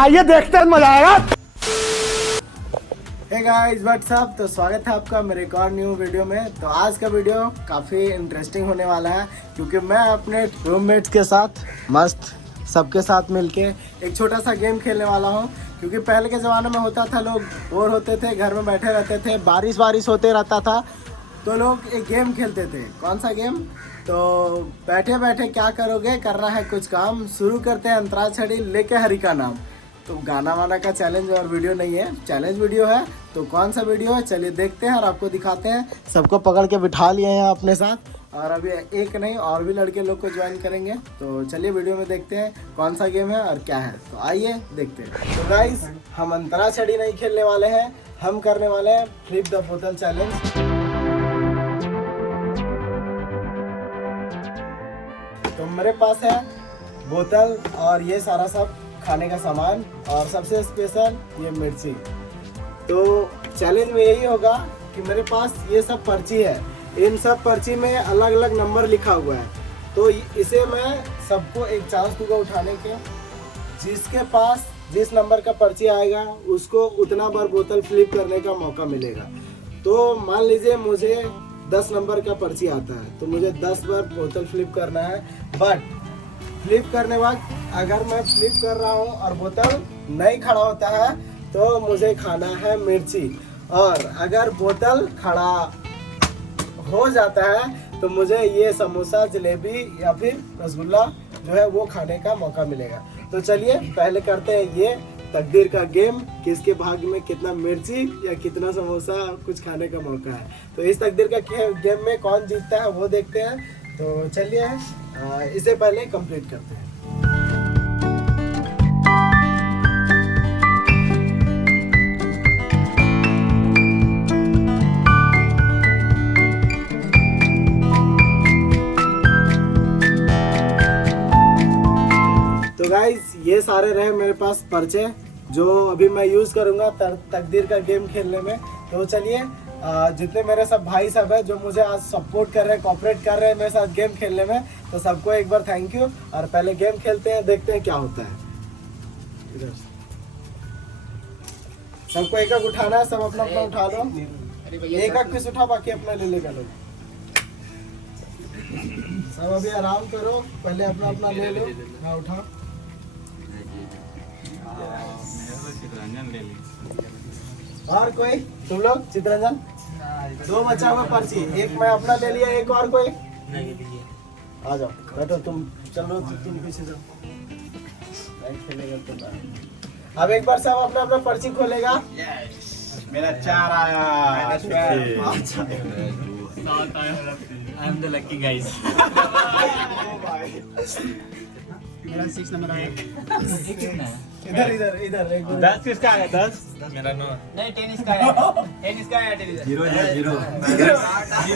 आइए देखते हैं, मजा आएगा। Hey guys what's up. तो स्वागत है आपका मेरे एक और न्यू वीडियो में। तो आज का वीडियो काफ़ी इंटरेस्टिंग होने वाला है क्योंकि मैं अपने रूममेट्स के साथ मस्त सबके साथ मिलके एक छोटा सा गेम खेलने वाला हूँ। क्योंकि पहले के ज़माने में होता था, लोग बोर होते थे, घर में बैठे रहते थे, बारिश होते रहता था, तो लोग एक गेम खेलते थे। कौन सा गेम? तो बैठे बैठे क्या करोगे, करना है कुछ काम। शुरू करते हैं अंतराक्षरी लेके हरि का नाम। तो गाना वाना का चैलेंज और वीडियो नहीं है, चैलेंज वीडियो है। तो कौन सा वीडियो है, चलिए देखते हैं और आपको दिखाते हैं। सबको पकड़ के बिठा लिए हैं अपने साथ, और अभी एक नहीं और भी लड़के लोग को ज्वाइन करेंगे। तो चलिए वीडियो में देखते हैं कौन सा गेम है और क्या है। तो आइए देखते हैं। तो गाइस, हम अंतराक्षरी नहीं खेलने वाले हैं, हम करने वाले हैं फ्लिप द बोतल चैलेंज। तो मेरे पास है बोतल और ये सारा सब खाने का सामान, और सबसे स्पेशल ये मिर्ची। तो चैलेंज में यही होगा कि मेरे पास ये सब पर्ची है, इन सब पर्ची में अलग अलग नंबर लिखा हुआ है। तो इसे मैं सबको एक चांस दूंगा उठाने के। जिसके पास जिस नंबर का पर्ची आएगा उसको उतना बार बोतल फ्लिप करने का मौका मिलेगा। तो मान लीजिए मुझे 10 नंबर का पर्ची आता है, तो मुझे 10 बार बोतल फ्लिप करना है। बट फ्लिप करने वक्त अगर मैं फ्लिप कर रहा हूँ और बोतल नहीं खड़ा होता है तो मुझे खाना है मिर्ची, और अगर बोतल खड़ा हो जाता है तो मुझे ये समोसा, जलेबी या फिर रसगुल्ला जो है वो खाने का मौका मिलेगा। तो चलिए पहले करते हैं ये तकदीर का गेम, किसके भाग्य में कितना मिर्ची या कितना समोसा कुछ खाने का मौका है। तो इस तकदीर का गेम में कौन जीतता है वो देखते हैं। तो चलिए इसे पहले कंप्लीट करते हैं। तो गाइस, ये सारे रहे मेरे पास पर्चे जो अभी मैं यूज़ करूँगा तकदीर का गेम खेलने में। तो चलिए जितने मेरे सब भाई सब है जो मुझे आज सपोर्ट कर रहे हैं, कोऑपरेट कर रहे हैं मेरे साथ गेम खेलने में, तो सबको एक बार थैंक यू। और पहले गेम खेलते हैं, देखते हैं क्या होता है। इधर सबको एक एक उठाना है, सब अपना अपना उठा लो। एक एक पीस उठा, बाकी अपना ले लेगा लोग। सब अभी आराम करो, पहले अपना अपना ले लो। हाँ उठाओ। और कोई तुम लोग? चित्रंजन, 2 बचा हुआ पर्ची, एक मैं अपना ले लिया, एक और कोई आ जाओ बैठो। तुम चलो, तुम पीछे जाओ, खेलेगा तो। अब एक बार सब अपना अपना पर्ची खोलेगा। मेरा 4 आया। I am the lucky guys. मेरा 6 नंबर आया। कितना है? इधर इधर इधर एक 10 किसका आया? 10 मेरा 9। नहीं, 10 इसका है। 10 इसका है, 10 0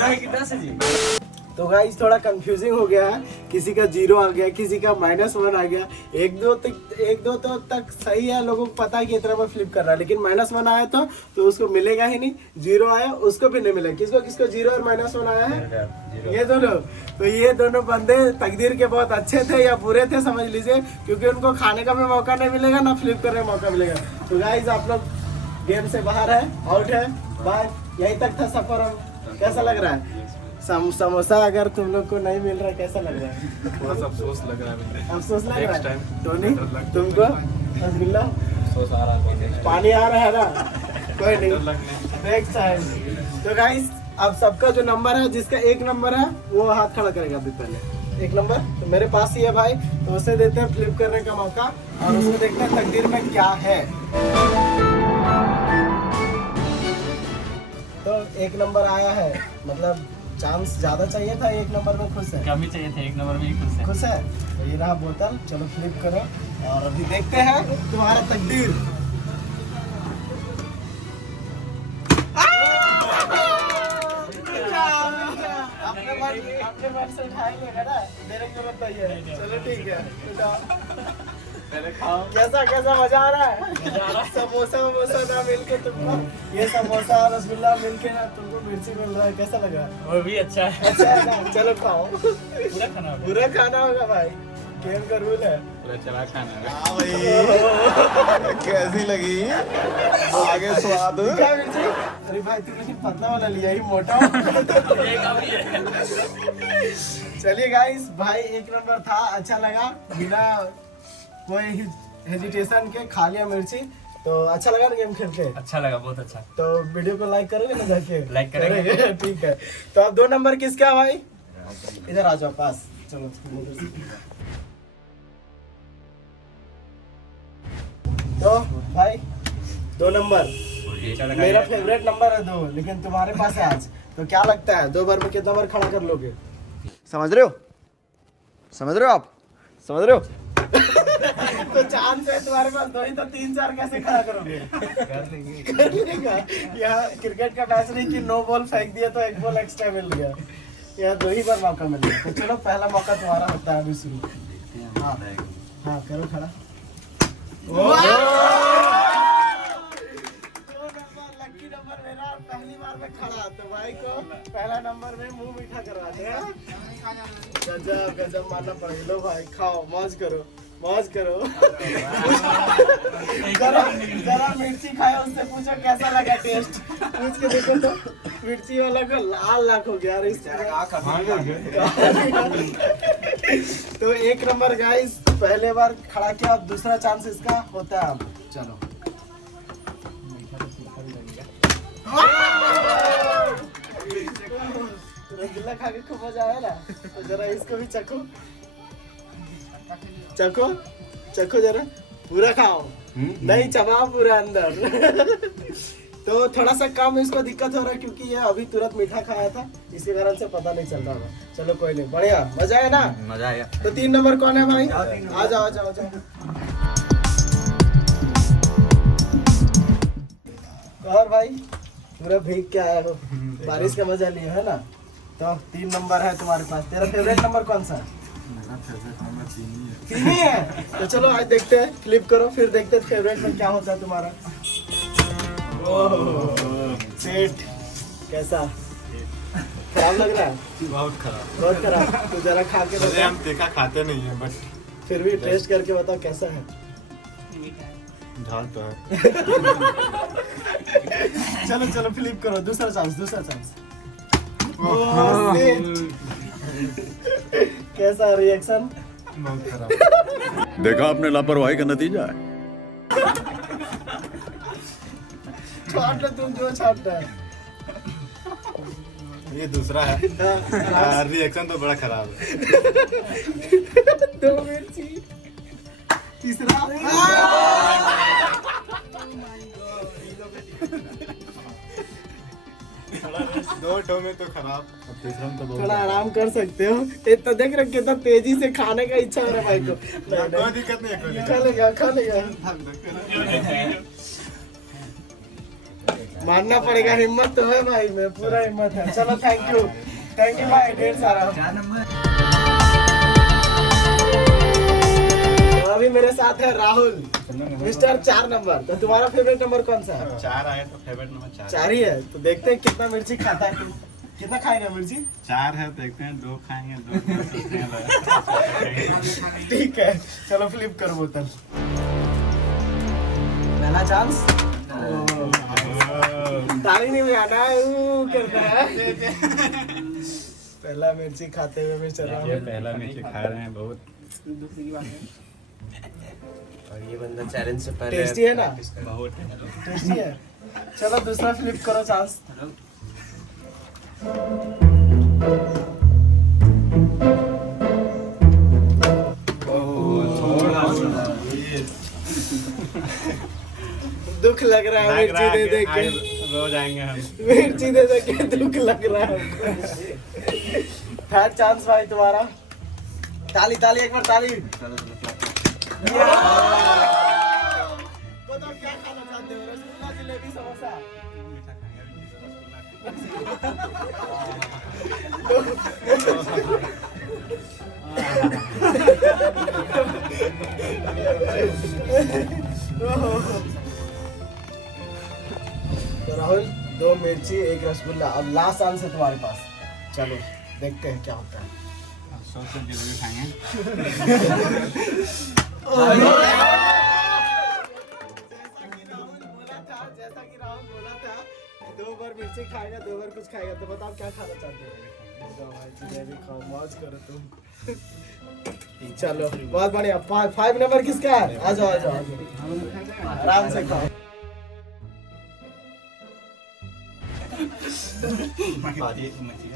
है कितना से जी? तो गाइस थोड़ा कंफ्यूजिंग हो गया है, किसी का 0 आ गया, किसी का -1 आ गया। एक दो तो तक सही है, लोगों को पता है कि इतना बार फ्लिप कर रहा है, लेकिन -1 आया तो उसको मिलेगा ही नहीं। 0 आया उसको भी नहीं मिलेगा। किसको किसको 0 और -1 आया है? ये दोनों। तो ये दोनों बंदे तकदीर के बहुत अच्छे थे या बुरे थे समझ लीजिए, क्योंकि उनको खाने का भी मौका नहीं मिलेगा ना फ्लिप करने का मौका मिलेगा। तो गाइस आप लोग गेम से बाहर है, आउट है, बाय। यहीं तक था सफर। कैसा लग रहा है? समोसा अगर तुम लोग को नहीं मिल रहा, कैसा लग रहा है? थोड़ा सा अफसोस लग रहा है। अफसोस लग रहा है? टोनी Next तुमको? रसगुल्ला अफसोस आ रहा है। पानी आ रहा है ना? कोई नहीं, नेक्स्ट टाइम। तो गाइस अब सबका जो नंबर है, जिसका 1 नंबर है वो हाथ खड़ा करेगा अभी पहले। 1 नंबर तो मेरे पास ही है भाई, तो उसे देते हैं फ्लिप करने का मौका और उसको देखते हैं तकदीर में क्या है। तो 1 नंबर आया है, मतलब चांस ज्यादा चाहिए था 1 नंबर में। खुश है? कम ही चाहिए थे, 1 नंबर में ही खुश है। खुश है? तो ये रहा बोतल, चलो फ्लिप करो और अभी देखते हैं तुम्हारा तकदीर। अपने मन से उठाएंगे ना, मेरे को जरूरत नहीं है। चलो ठीक है, कैसा मजा आ रहा है? समोसा ना मिलके तुमको, ये समोसा रसगुल्ला मिलके ना तुमको मिर्ची मिल रहा है, कैसा लगा? वो भी अच्छा है। अच्छा है ना? चलो खाओ। पूरा खाना होगा। पूरा खाना होगा भाई, गेम का रूल है। पूरा चला खाना है। हाँ भाई कैसी लगी आगे स्वाद क्या मिर्ची? अरे भाई तू लेकिन पतला वाला लिया ही मोटा चलिए गाइस भाई एक नंबर था, अच्छा लगा, बिना कोई हेजिटेशन के खा लिया मिर्ची। तो अच्छा लगा ना गेम खेल के? अच्छा लगा, बहुत अच्छा। तो वीडियो को लाइक करोगे ना जाके? लाइक करेंगे। ठीक है, तो अब 2 नंबर किसका है भाई? इधर आ जाओ पास, चलो। तो भाई 2 नंबर मेरा फेवरेट नंबर है 2, लेकिन तुम्हारे पास है आज, तो क्या लगता है 2 बार में कितना बार खड़ा कर लोगे? समझ रहे हो आप समझ रहे हो? तो चांस है तुम्हारे पास 2 ही, तो 3-4 कैसे खड़ा करोगे? कर लेगा। यहाँ क्रिकेट का मैच नहीं कि 9 बॉल फेंक दिया तो 1 बॉल एक्स्ट्रा मिल गया, यहाँ 2 ही बार मौका मिल गया। तो चलो पहला मौका तुम्हारा होता है अभी शुरू। हाँ करो खड़ा। लकी नंबर मेरा, पहली बार में खड़ा, तो भाई को पहला नंबर में मुंह मीठा करवाते हैं। गजब गजब मानना पड़ेगा। लो भाई खाओ, मौज करो मौज करो। जरा मिर्ची खाया, उससे पूछो कैसा लगा टेस्ट, पूछ के देखो तो मिर्ची वाला को लाल लाख हो गया। तो 1 नंबर गाइस पहले बार खड़ा किया, अब दूसरा चांस इसका होता है। अब चलो रसगुल्ला खा के खूब मजा आया ना, तो जरा इसको भी चखो चखो चखो, जरा पूरा खाओ, नहीं चबाओ पूरा अंदर। तो थोड़ा सा कम इसको दिक्कत हो रहा है क्योंकि ये अभी तुरंत मीठा खाया था, इसी कारण से पता नहीं चल रहा होगा। चलो कोई नहीं, बढ़िया, मजा आया ना? मजा आया। तो 3 नंबर कौन है भाई? आ जाओ आ जाओ आ जाओ। और भाई पूरा भीग के आया हो, बारिश का मजा लिया है ना? तो 3 नंबर है तुम्हारे पास। तेरा फेवरेट नंबर कौन सा है? मेरा फेवरेट नंबर 3 ही है। तो चलो आज देखते हैं, फ्लिप करो फिर देखते हैं फेवरेट में क्या होता है तुम्हारा। सेट कैसा खराब लग रहा है? बहुत खराब, बहुत खराब। तो जरा खा के वैसे बताओ, हम देखा खाते नहीं है, बट फिर भी टेस्ट करके बताओ कैसा है। झाल तो है। चलो चलो फ्लिप करो, दूसरा चांस। कैसा रिएक्शन? बहुत खराब। देखा आपने लापरवाही का नतीजा है। छाट तुम जो छाटता है। ये दूसरा है। रिएक्शन तो बड़ा खराब है। 2 मिर्ची। तीसरा 2 ठो में तो खराब, अब तीसरा में तो बहुत थोड़ा आराम कर सकते हो। ये तो देख रहे हो कितना तेजी से खाने का इच्छा हो रहा है भाई को। कोई दिक्कत नहीं है, कोई खा लेगा मानना पड़ेगा, हिम्मत तो है भाई में, पूरा हिम्मत है। चलो थैंक यू भाई, ढेर सारा। तो अभी मेरे साथ है राहुल, मिस्टर 4 नंबर। तो तुम्हारा फेवरेट नंबर कौन सा है? 4 आए तो फेवरेट नंबर 4 ही है। तो देखते हैं कितना मिर्ची खाता है, कितना खाएगा मिर्ची। 4 है, देखते हैं 2 खाएंगे, 2 सोचते हैं। ठीक है, चलो फ्लिप करो बोतल। पहला चांस, ताली नहीं बजाना है, करना है। पहला मिर्ची खाते हुए मिस्टर ये राहुल। पहला मिर्ची खा रहे हैं, बहुत और ये बंदा चैलेंज से पहले टेस्टी है ना? बहुत टेस्टी है। चलो दूसरा फ्लिप करो चांस। दुख लग रहा है मिर्ची दे दे के, रोज आएंगे हम। मिर्ची दे दे के दुख लग रहा है। थर्ड चांस भाई तुम्हारा। ताली ताली, एक बार ताली। बताओ क्या खाना चाहते हो, रसगुल्ला, जलेबी, समोसा? तो राहुल 2 मिर्ची 1 रसगुल्ला। अब लास्ट चांस है तुम्हारे पास, चलो देखते हैं क्या होता है। सॉस से जलेबी खाएंगे। जैसा कि राहुल बोला था कि 2 बार मिर्ची खाएगा 2 बार कुछ खाएगा, तो बताओ क्या खाना चाहते हो? बताओ भाई, जिलेबी खाओ, मौज करो तुम। चलो बहुत बढ़िया। 5 नंबर किसका है? आ जाओ आ जाओ आ जाओ, आराम से खाओ।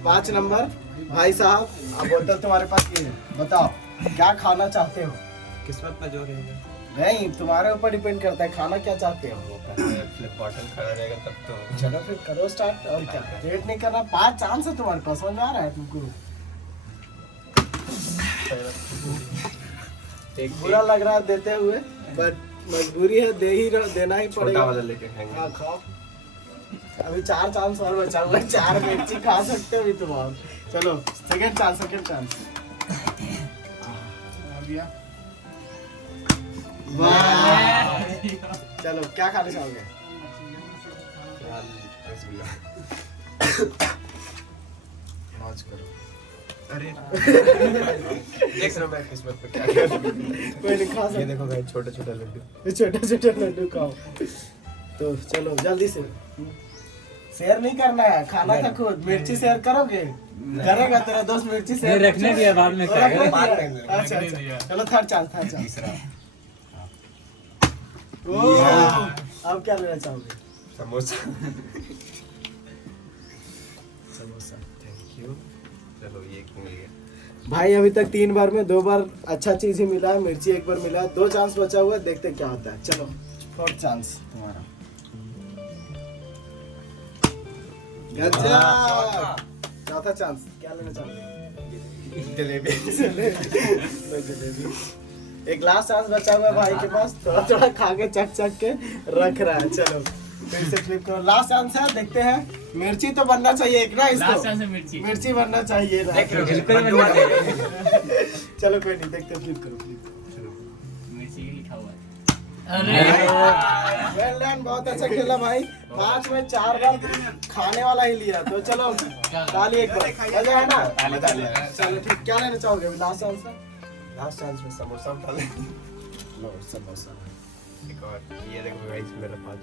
5 नंबर भाई साहब, अब बोतल तुम्हारे पास ये है, बताओ क्या खाना चाहते हो? किस्मत में जो रहेगा। नहीं, तुम्हारे ऊपर डिपेंड करता है, खाना क्या चाहते हो? फ्लिप बॉटल खड़ा रहेगा तब तो। चलो फिर करो स्टार्ट। और क्या, वेट नहीं करना। 5 चांस है तुम्हारे पास, समझ में आ रहा है तुमको? बुरा लग रहा है देते हुए, बट मजबूरी है, देना ही छोटा पड़ेगा। वाला लेके खाएंगे। हाँ खाओ। अभी 4 चांस और बचा हुआ है, 4 मिर्ची खा सकते हो अभी तुम और। चलो सेकंड चांस। आ गया। वाह! चलो क्या खाना चाहोगे? मौज करो। अरे देख रहा मैं किस्मत पे क्या है। कोई नहीं खा ये सकते। देखो भाई, छोटे छोटे लड्डू। छोटा लड्डू खाओ। तो चलो जल्दी से। शेयर नहीं करना है, खाना था खुद। मिर्ची शेयर करोगे? करेगा तेरा दोस्त मिर्ची शेयर? रखने दिया, बाद में खाएगा। बाद में। अच्छा। चलो थर्ड चांस। अब क्या लेना चाहोगे? समोसा। समोसा। Thank you. चलो ये मिल गया भाई, अभी तक 3 बार में 2 बार अच्छा चीज ही मिला है, मिर्ची 1 बार मिला है। 2 चांस बचा हुआ है, देखते क्या होता है। चलो 4th चांस तुम्हारा। गजब। 4था चांस, क्या लेना चाहोगे? जलेबी। एक लास्ट चांस बचा हुआ है भाई के पास, थोड़ा थोड़ा खा के चक के रख रहा है। चलो फिर से फ्लिप करो। लास्ट चांस है, देखते हैं। मिर्ची तो बनना चाहिए एक ना इसको। लास्ट चांस है मिर्ची। मिर्ची बनना चाहिए ना। बिल्कुल बनवा दे। चलो कोई नहीं, देखते हैं, फ्लिप करो। मिर्ची ही खाओ। अरे वेल डन, बहुत अच्छा खेला भाई। 5 में 4 बार खाने वाला ही लिया। तो चलो ताली एक बार, मजा है ना? चलो ठीक, क्या लेना चाहोगे लास्ट चांस में? लास्ट चांस में समोसा उठा ले। लो समोसा। एक और ये देखो गाइस, मेरा 5